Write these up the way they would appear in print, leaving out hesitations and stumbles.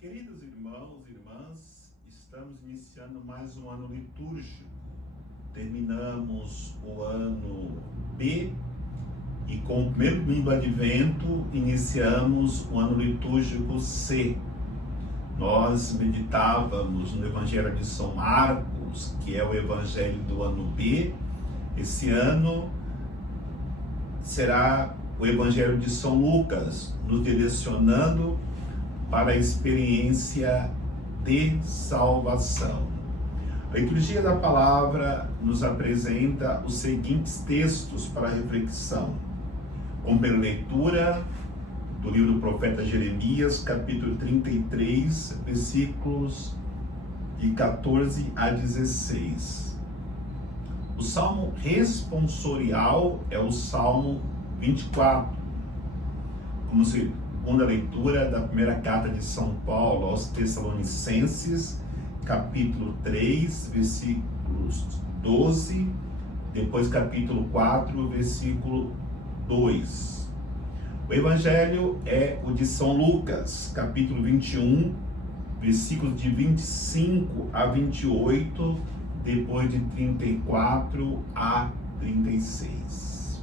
Queridos irmãos e irmãs, estamos iniciando mais um ano litúrgico. Terminamos o ano B e com o primeiro domingo do Advento iniciamos o ano litúrgico C. Nós meditávamos no Evangelho de São Marcos, que é o Evangelho do ano B. Esse ano será o Evangelho de São Lucas, nos direcionando para a experiência de salvação. A liturgia da palavra nos apresenta os seguintes textos para reflexão. Como pela leitura do livro do profeta Jeremias, capítulo 33, versículos de 14 a 16. O salmo responsorial é o Salmo 24. Como segunda leitura da primeira carta de São Paulo aos Tessalonicenses, capítulo 3, versículos 12, depois capítulo 4, versículo 2. O evangelho é o de São Lucas, capítulo 21, versículos de 25 a 28, depois de 34 a 36.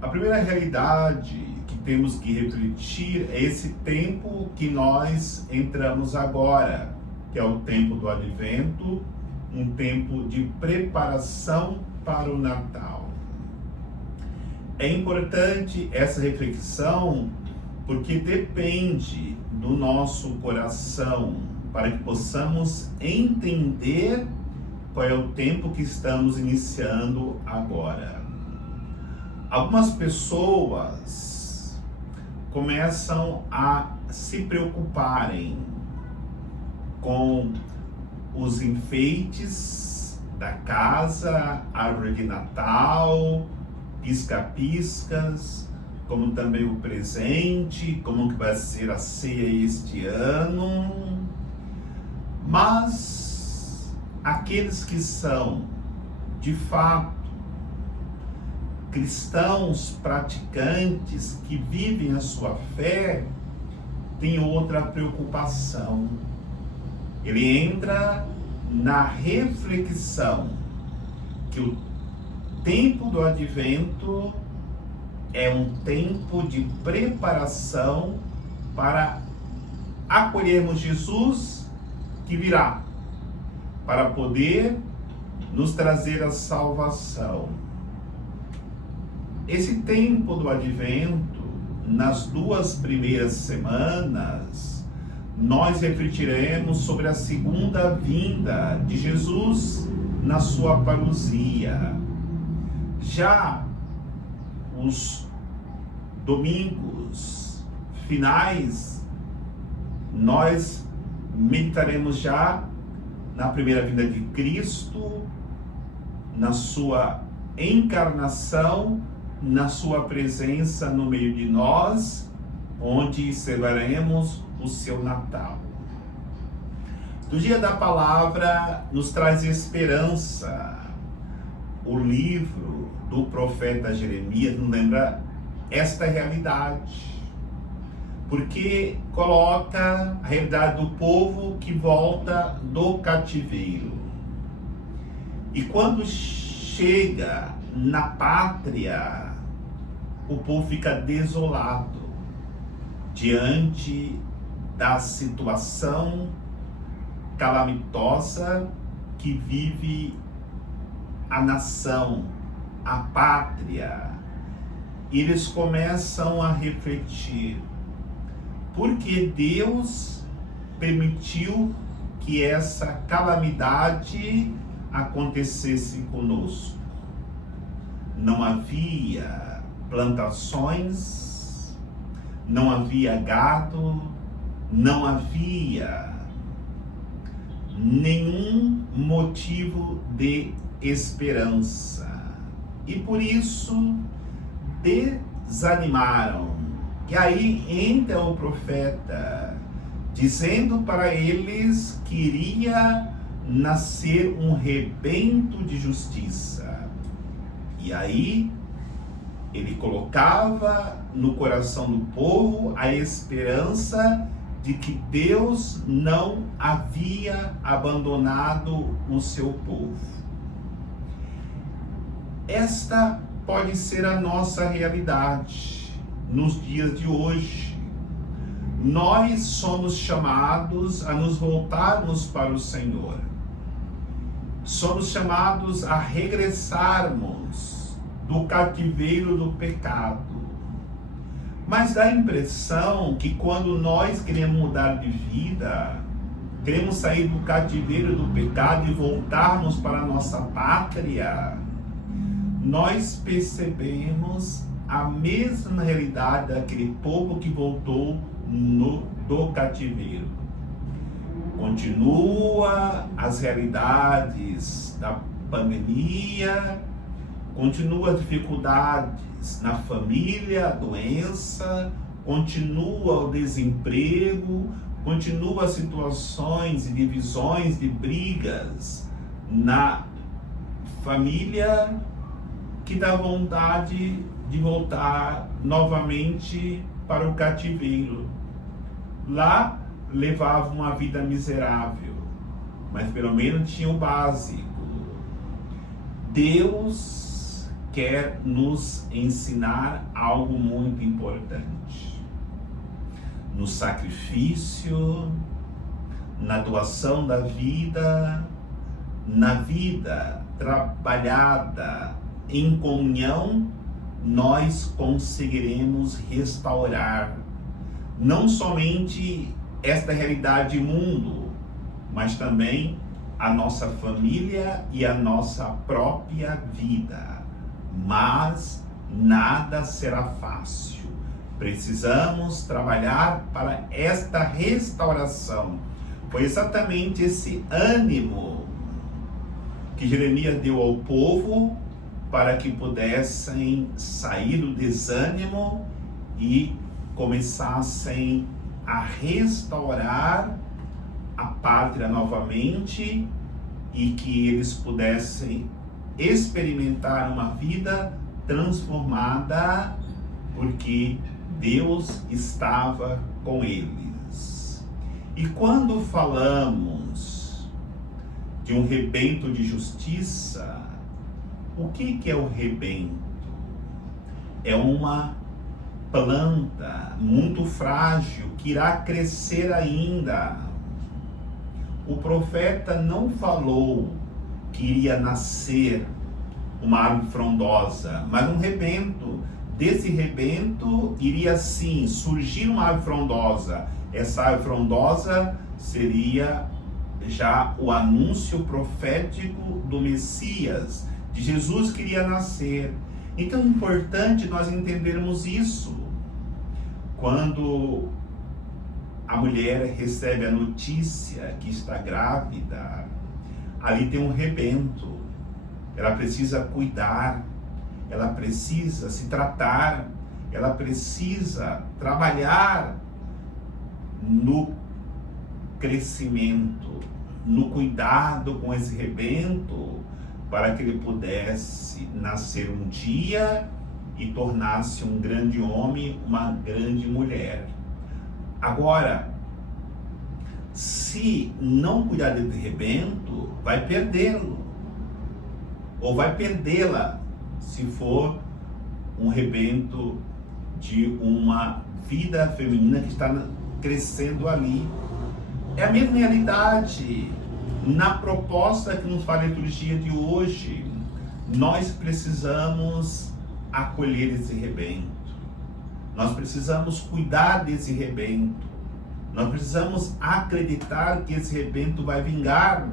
A primeira realidade que temos que refletir é esse tempo que nós entramos agora, que é o tempo do Advento, um tempo de preparação para o Natal. É importante essa reflexão porque depende do nosso coração para que possamos entender qual é o tempo que estamos iniciando agora. Algumas pessoas começam a se preocuparem com os enfeites da casa, árvore de Natal, pisca-piscas, como também o presente, como que vai ser a ceia este ano. Mas aqueles que são, de fato, cristãos praticantes que vivem a sua fé, têm outra preocupação. Ele entra na reflexão que o tempo do Advento é um tempo de preparação para acolhermos Jesus que virá, para poder nos trazer a salvação. Esse tempo do Advento, nas 2 primeiras semanas, nós refletiremos sobre a segunda vinda de Jesus na sua parousia. Já os domingos finais, nós meditaremos já na primeira vinda de Cristo, na sua encarnação, na sua presença no meio de nós, onde celebraremos o seu Natal. O dia da palavra nos traz esperança. O livro do profeta Jeremias nos lembra esta realidade, porque coloca a realidade do povo que volta do cativeiro. E quando chega na pátria, o povo fica desolado diante da situação calamitosa que vive a nação, a pátria. E eles começam a refletir: por que Deus permitiu que essa calamidade acontecesse conosco? Não havia plantações, não havia gado, não havia nenhum motivo de esperança. E por isso desanimaram. E aí entra o profeta, dizendo para eles que iria nascer um rebento de justiça. E aí ele colocava no coração do povo a esperança de que Deus não havia abandonado o seu povo. Esta pode ser a nossa realidade nos dias de hoje. Nós somos chamados a nos voltarmos para o Senhor. Somos chamados a regressarmos do cativeiro do pecado. Mas dá a impressão que quando nós queremos mudar de vida, queremos sair do cativeiro do pecado e voltarmos para a nossa pátria, nós percebemos a mesma realidade daquele povo que voltou do cativeiro. Continua as realidades da pandemia, continua as dificuldades na família, a doença, continua o desemprego, continua as situações e divisões de brigas na família, que dá vontade de voltar novamente para o cativeiro. Lá levava uma vida miserável, mas pelo menos tinha o básico. Deus quer nos ensinar algo muito importante. No sacrifício, na doação da vida, na vida trabalhada em comunhão, nós conseguiremos restaurar não somente esta realidade mundo, mas também a nossa família e a nossa própria vida. Mas nada será fácil. Precisamos trabalhar para esta restauração. Foi exatamente esse ânimo que Jeremias deu ao povo para que pudessem sair do desânimo e começassem a restaurar a pátria novamente e que eles pudessem experimentar uma vida transformada, porque Deus estava com eles. E quando falamos de um rebento de justiça, o que é o rebento? É uma planta muito frágil que irá crescer ainda. O profeta não falou que iria nascer uma árvore frondosa, mas um rebento. Desse rebento iria sim surgir uma árvore frondosa. Essa árvore frondosa seria já o anúncio profético do Messias, de Jesus que iria nascer. Então é importante nós entendermos isso. Quando a mulher recebe a notícia que está grávida, ali tem um rebento. Ela precisa cuidar, ela precisa se tratar, ela precisa trabalhar no crescimento, no cuidado com esse rebento, para que ele pudesse nascer um dia e tornar-se um grande homem, uma grande mulher. Agora, se não cuidar desse rebento, vai perdê-lo, ou vai perdê-la, se for um rebento de uma vida feminina que está crescendo ali. É a mesma realidade na proposta que nos fala a liturgia de hoje. Nós precisamos acolher esse rebento, nós precisamos cuidar desse rebento, nós precisamos acreditar que esse rebento vai vingar.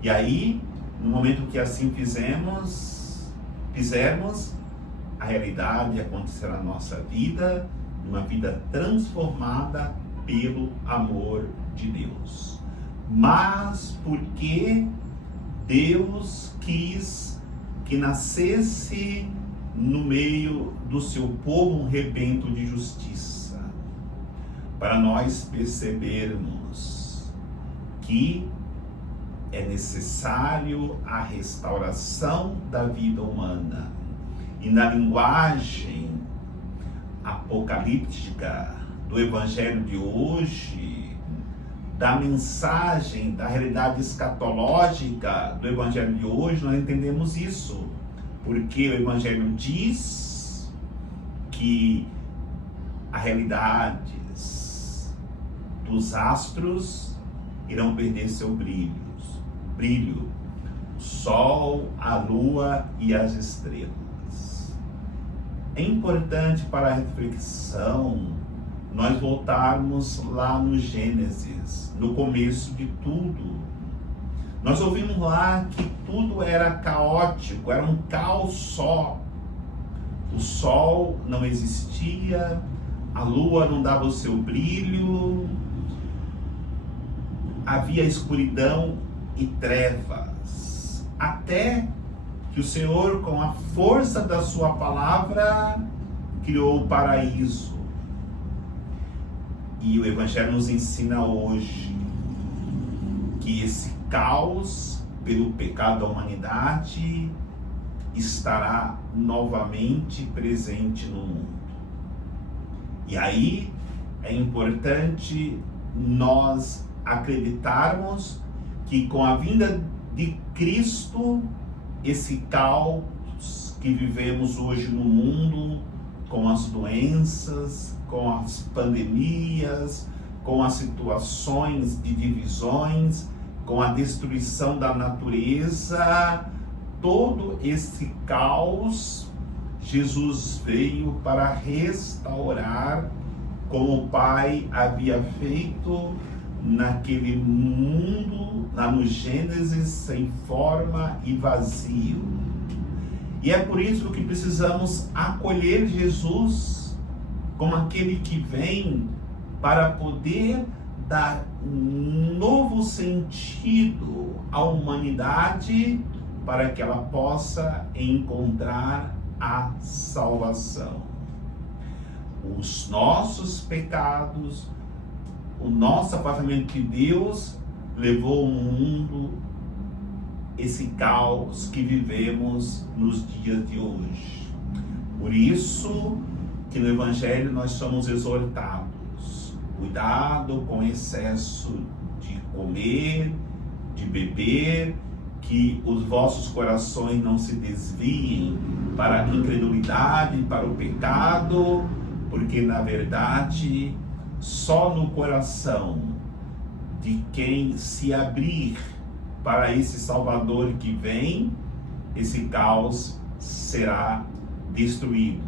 E aí, no momento que assim fizermos, a realidade acontecerá na nossa vida, uma vida transformada pelo amor de Deus. Mas porque Deus quis que nascesse no meio do seu povo um rebento de justiça, para nós percebermos que é necessário a restauração da vida humana. E na linguagem apocalíptica do Evangelho de hoje, da mensagem, da realidade escatológica do Evangelho de hoje, nós entendemos isso. Porque o Evangelho diz que as realidades dos astros irão perder seu brilho, o sol, a lua e as estrelas. É importante para a reflexão nós voltarmos lá no Gênesis, no começo de tudo. Nós ouvimos lá que tudo era caótico, era um caos só. O sol não existia, a lua não dava o seu brilho, havia escuridão e trevas. Até que o Senhor, com a força da sua palavra, criou o paraíso. E o Evangelho nos ensina hoje que esse caos, pelo pecado da humanidade, estará novamente presente no mundo. E aí é importante nós acreditarmos que com a vinda de Cristo, esse caos que vivemos hoje no mundo, com as doenças, com as pandemias, com as situações de divisões, com a destruição da natureza, todo esse caos, Jesus veio para restaurar, como o Pai havia feito naquele mundo, lá no Gênesis, sem forma e vazio. E é por isso que precisamos acolher Jesus como aquele que vem para poder dar um novo sentido à humanidade, para que ela possa encontrar a salvação. Os nossos pecados, o nosso afastamento de Deus levou o mundo esse caos que vivemos nos dias de hoje. Por isso que no Evangelho nós somos exortados: cuidado com excesso de comer, de beber, que os vossos corações não se desviem para a incredulidade, para o pecado, porque na verdade só no coração de quem se abrir para esse Salvador que vem, esse caos será destruído.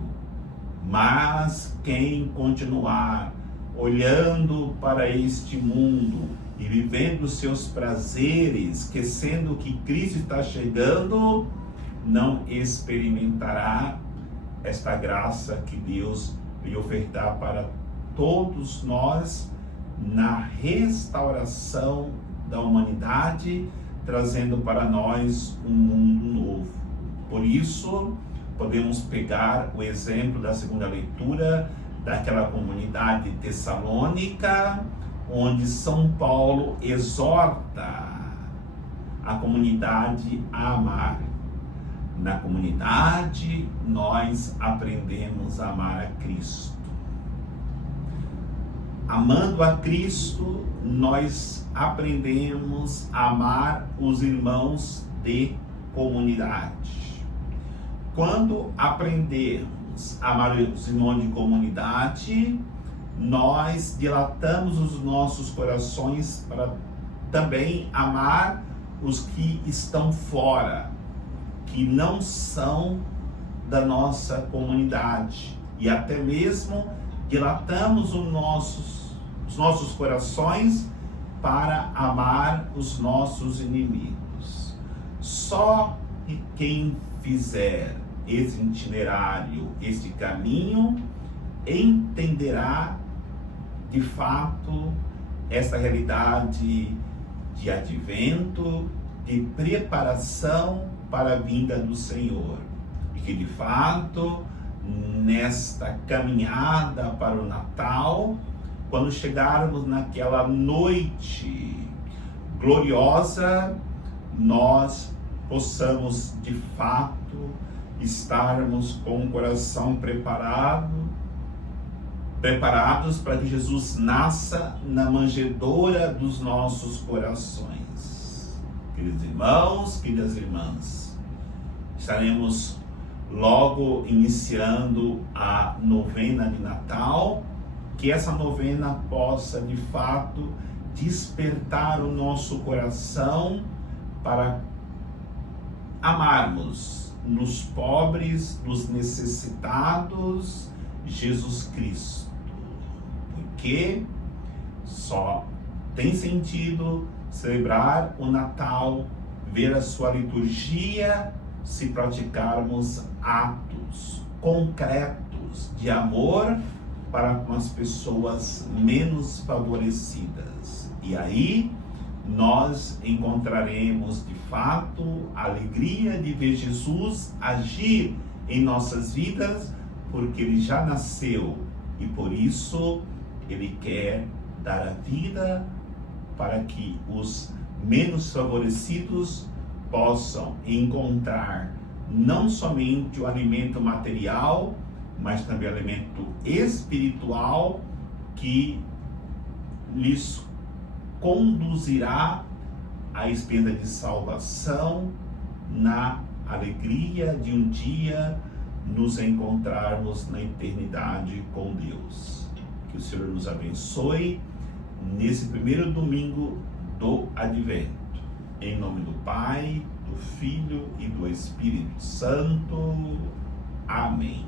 Mas quem continuar olhando para este mundo e vivendo os seus prazeres, esquecendo que Cristo está chegando, não experimentará esta graça que Deus veio ofertar para todos nós na restauração da humanidade, trazendo para nós um mundo novo. Por isso, podemos pegar o exemplo da segunda leitura daquela comunidade tessalônica, onde São Paulo exorta a comunidade a amar. Na comunidade, nós aprendemos a amar a Cristo. Amando a Cristo, nós aprendemos a amar os irmãos de comunidade. Quando aprendemos a amar os irmãos de comunidade, nós dilatamos os nossos corações para também amar os que estão fora, que não são da nossa comunidade, e até mesmo dilatamos os nossos corações para amar os nossos inimigos. Só quem fizer esse itinerário, esse caminho, entenderá de fato essa realidade de advento, de preparação para a vinda do Senhor. E que de fato, nesta caminhada para o Natal, quando chegarmos naquela noite gloriosa, nós possamos de fato estarmos com o coração preparado preparados para que Jesus nasça na manjedoura dos nossos corações. Queridos irmãos, queridas irmãs, estaremos logo iniciando a novena de Natal, que essa novena possa de fato despertar o nosso coração para amarmos nos pobres, nos necessitados, Jesus Cristo. Porque só tem sentido celebrar o Natal, ver a sua liturgia, se praticarmos atos concretos de amor para com as pessoas menos favorecidas. E aí nós encontraremos de fato a alegria de ver Jesus agir em nossas vidas, porque ele já nasceu e por isso ele quer dar a vida para que os menos favorecidos possam encontrar não somente o alimento material, mas também o alimento espiritual que lhes conduzirá à esperança de salvação, na alegria de um dia nos encontrarmos na eternidade com Deus. Que o Senhor nos abençoe nesse primeiro domingo do Advento. Em nome do Pai, do Filho e do Espírito Santo. Amém.